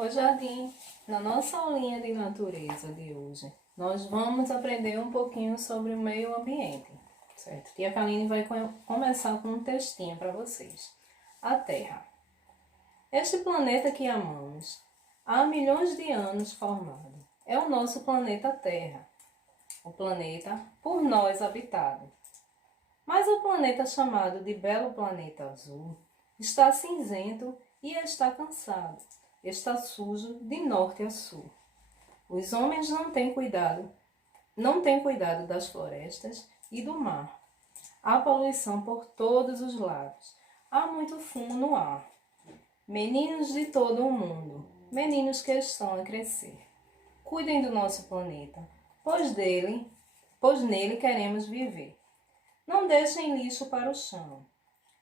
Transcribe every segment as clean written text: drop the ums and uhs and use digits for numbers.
Oi, Jardim. Na nossa aulinha de natureza de hoje, nós vamos aprender um pouquinho sobre o meio ambiente, certo? Tia Kaline vai começar com um textinho para vocês. A Terra. Este planeta que amamos, há milhões de anos formado, é o nosso planeta Terra, o planeta por nós habitado. Mas o planeta chamado de Belo Planeta Azul está cinzento e está cansado. Está sujo de norte a sul. Os homens não têm cuidado das florestas e do mar. Há poluição por todos os lados. Há muito fumo no ar. Meninos de todo o mundo, meninos que estão a crescer, cuidem do nosso planeta, pois nele queremos viver. Não deixem lixo para o chão.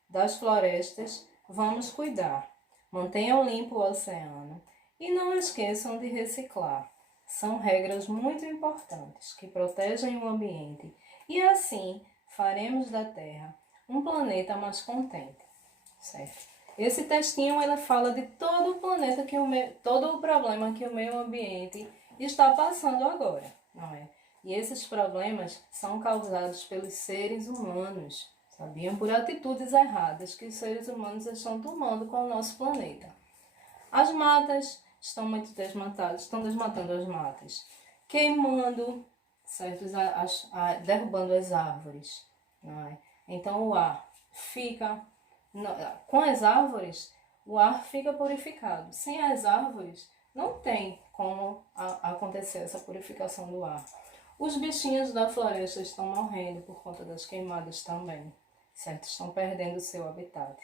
Das florestas vamos cuidar. Mantenham limpo o oceano e não esqueçam de reciclar. São regras muito importantes que protegem o ambiente e assim faremos da Terra um planeta mais contente, certo? Esse textinho ela fala de todo o planeta todo o problema que o meio ambiente está passando agora, não é? E esses problemas são causados pelos seres humanos, sabiam? Por atitudes erradas que os seres humanos estão tomando com o nosso planeta. As matas estão muito desmatadas, estão desmatando as matas, queimando, certo? Derrubando as árvores, não é? Então o ar fica, com as árvores, o ar fica purificado. Sem as árvores, não tem como acontecer essa purificação do ar. Os bichinhos da floresta estão morrendo por conta das queimadas também, certo? Estão perdendo o seu habitat.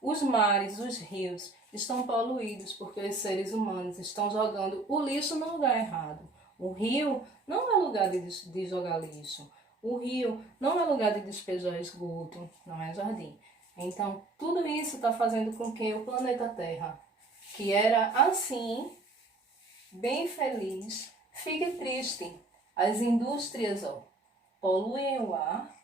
Os mares, os rios estão poluídos porque os seres humanos estão jogando o lixo no lugar errado. O rio não é lugar de jogar lixo. O rio não é lugar de despejar esgoto, não é jardim. Então, tudo isso está fazendo com que o planeta Terra, que era assim, bem feliz, fique triste. As indústrias poluem o ar,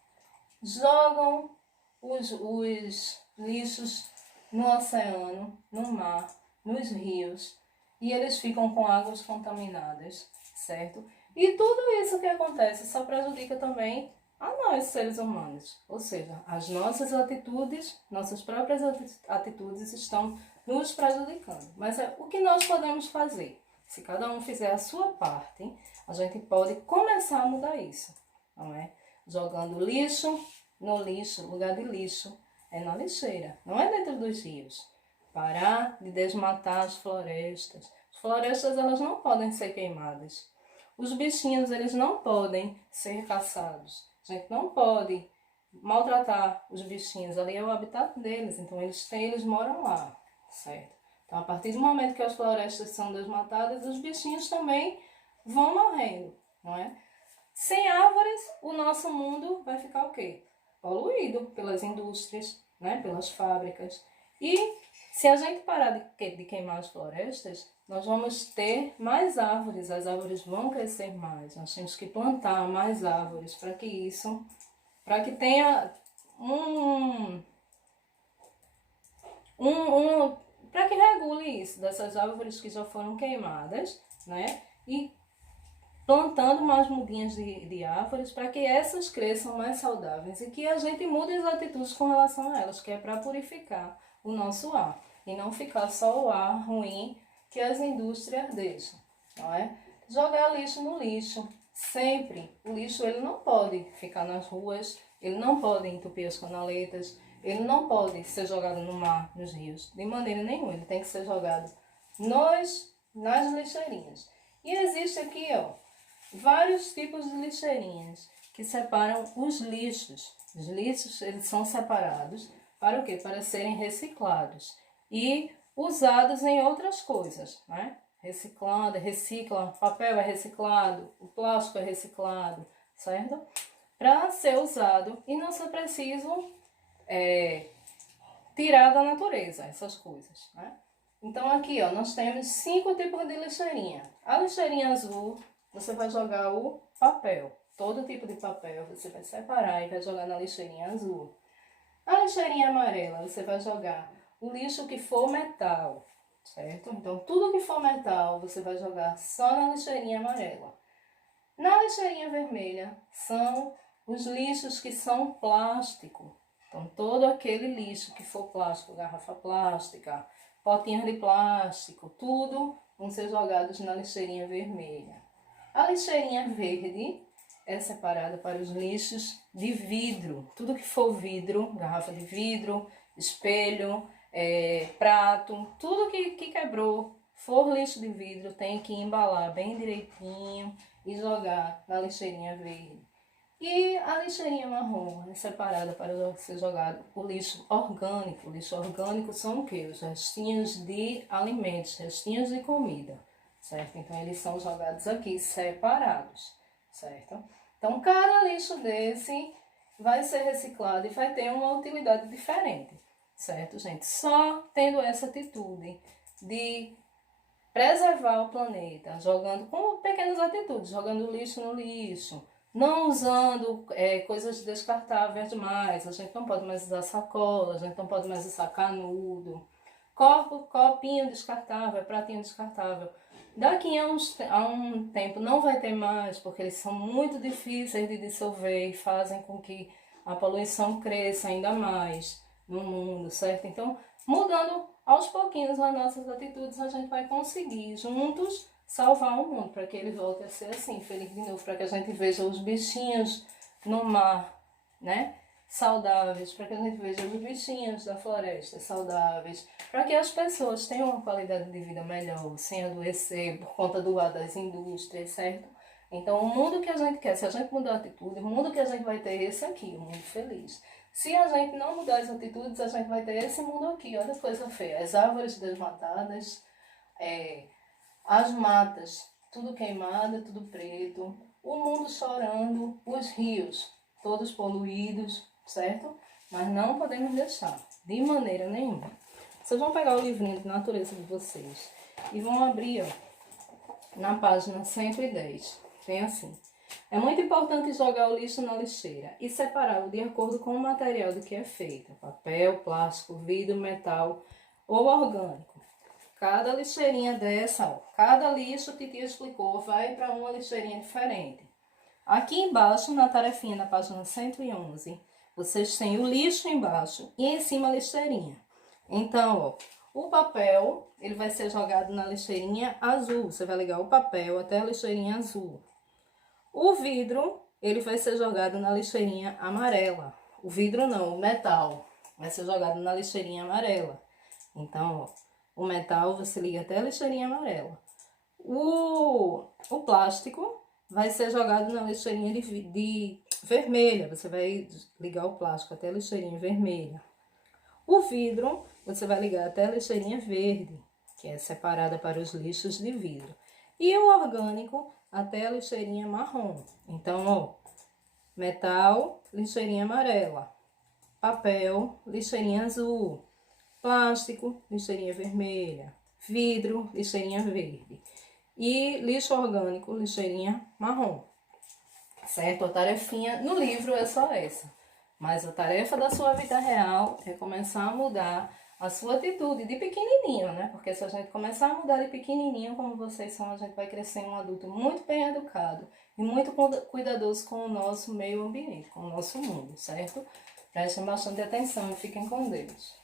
jogam os lixos no oceano, no mar, nos rios, e eles ficam com águas contaminadas, certo? E tudo isso que acontece só prejudica também a nós, seres humanos. Ou seja, as nossas atitudes, nossas próprias atitudes estão nos prejudicando. Mas o que nós podemos fazer? Se cada um fizer a sua parte, a gente pode começar a mudar isso, não é? Jogando lixo no lixo, lugar de lixo é na lixeira, não é dentro dos rios. Parar de desmatar as florestas. As florestas elas não podem ser queimadas. Os bichinhos eles não podem ser caçados. A gente não pode maltratar os bichinhos, ali é o habitat deles, então eles moram lá, certo? Então, a partir do momento que as florestas são desmatadas, os bichinhos também vão morrendo, não é? Sem árvores, o nosso mundo vai ficar o quê? Poluído pelas indústrias, né? Pelas fábricas. E se a gente parar de queimar as florestas, nós vamos ter mais árvores, as árvores vão crescer mais. Nós temos que plantar mais árvores para que tenha para que regule isso, dessas árvores que já foram queimadas, né? E plantando mais mudinhas de árvores para que essas cresçam mais saudáveis e que a gente mude as atitudes com relação a elas, que é para purificar o nosso ar e não ficar só o ar ruim que as indústrias deixam, não é? Jogar lixo no lixo, sempre. O lixo ele não pode ficar nas ruas, ele não pode entupir as canaletas, ele não pode ser jogado no mar, nos rios, de maneira nenhuma. Ele tem que ser jogado nas lixeirinhas. E existe aqui, vários tipos de lixeirinhas que separam os lixos. Os lixos eles são separados para o quê? Para serem reciclados e usados em outras coisas, né? Reciclam, papel é reciclado, o plástico é reciclado, certo? Para ser usado e não ser preciso tirar da natureza essas coisas, né? Então aqui, nós temos 5 tipos de lixeirinha. A lixeirinha azul, você vai jogar o papel, todo tipo de papel, você vai separar e vai jogar na lixeirinha azul. A lixeirinha amarela, você vai jogar o lixo que for metal, certo? Então, tudo que for metal, você vai jogar só na lixeirinha amarela. Na lixeirinha vermelha, são os lixos que são plástico. Então, todo aquele lixo que for plástico, garrafa plástica, potinhas de plástico, tudo vão ser jogados na lixeirinha vermelha. A lixeirinha verde é separada para os lixos de vidro. Tudo que for vidro, garrafa de vidro, espelho, prato, tudo que quebrou, for lixo de vidro, tem que embalar bem direitinho e jogar na lixeirinha verde. E a lixeirinha marrom é separada para ser jogado o lixo orgânico. O lixo orgânico são o quê? Os restinhos de alimentos, restinhos de comida, certo? Então, eles são jogados aqui separados, certo? Então, cada lixo desse vai ser reciclado e vai ter uma utilidade diferente, certo, gente? Só tendo essa atitude de preservar o planeta, jogando com pequenas atitudes, jogando lixo no lixo, não usando coisas descartáveis demais. A gente não pode mais usar sacola, a gente não pode mais usar canudo, copinho descartável, pratinho descartável. Daqui a um tempo não vai ter mais, porque eles são muito difíceis de dissolver e fazem com que a poluição cresça ainda mais no mundo, certo? Então, mudando aos pouquinhos as nossas atitudes, a gente vai conseguir juntos salvar o mundo, para que ele volte a ser assim, feliz de novo, para que a gente veja os bichinhos no mar, né, saudáveis, para que a gente veja os bichinhos da floresta saudáveis, para que as pessoas tenham uma qualidade de vida melhor, sem adoecer por conta do ar das indústrias, certo? Então, o mundo que a gente quer, se a gente mudar a atitude, o mundo que a gente vai ter é esse aqui, o mundo feliz. Se a gente não mudar as atitudes, a gente vai ter esse mundo aqui, olha que coisa feia. As árvores desmatadas, as matas, tudo queimado, tudo preto, o mundo chorando, os rios, todos poluídos, certo? Mas não podemos deixar, de maneira nenhuma. Vocês vão pegar o livrinho de natureza de vocês e vão abrir, ó, na página 110. Tem assim: é muito importante jogar o lixo na lixeira e separá-lo de acordo com o material do que é feito: papel, plástico, vidro, metal ou orgânico. Cada lixeirinha dessa, ó, cada lixo que Titia explicou, vai para uma lixeirinha diferente. Aqui embaixo, na tarefinha, na página 111, vocês têm o lixo embaixo e em cima a lixeirinha. Então, ó, o papel, ele vai ser jogado na lixeirinha azul. Você vai ligar o papel até a lixeirinha azul. O vidro, ele vai ser jogado na lixeirinha amarela. O vidro não, o metal vai ser jogado na lixeirinha amarela. Então, ó, o metal você liga até a lixeirinha amarela. O plástico vai ser jogado na lixeirinha de vermelha. Você vai ligar o plástico até a lixeirinha vermelha. O vidro você vai ligar até a lixeirinha verde, que é separada para os lixos de vidro. E o orgânico até a lixeirinha marrom. Então, ó, metal, lixeirinha amarela. Papel, lixeirinha azul. Plástico, lixeirinha vermelha. Vidro, lixeirinha verde. E lixo orgânico, lixeirinha marrom. Certo? A tarefinha no livro é só essa. Mas a tarefa da sua vida real é começar a mudar a sua atitude de pequenininho, né? Porque se a gente começar a mudar de pequenininho, como vocês são, a gente vai crescer um adulto muito bem educado e muito cuidadoso com o nosso meio ambiente, com o nosso mundo, certo? Prestem bastante atenção e fiquem com Deus.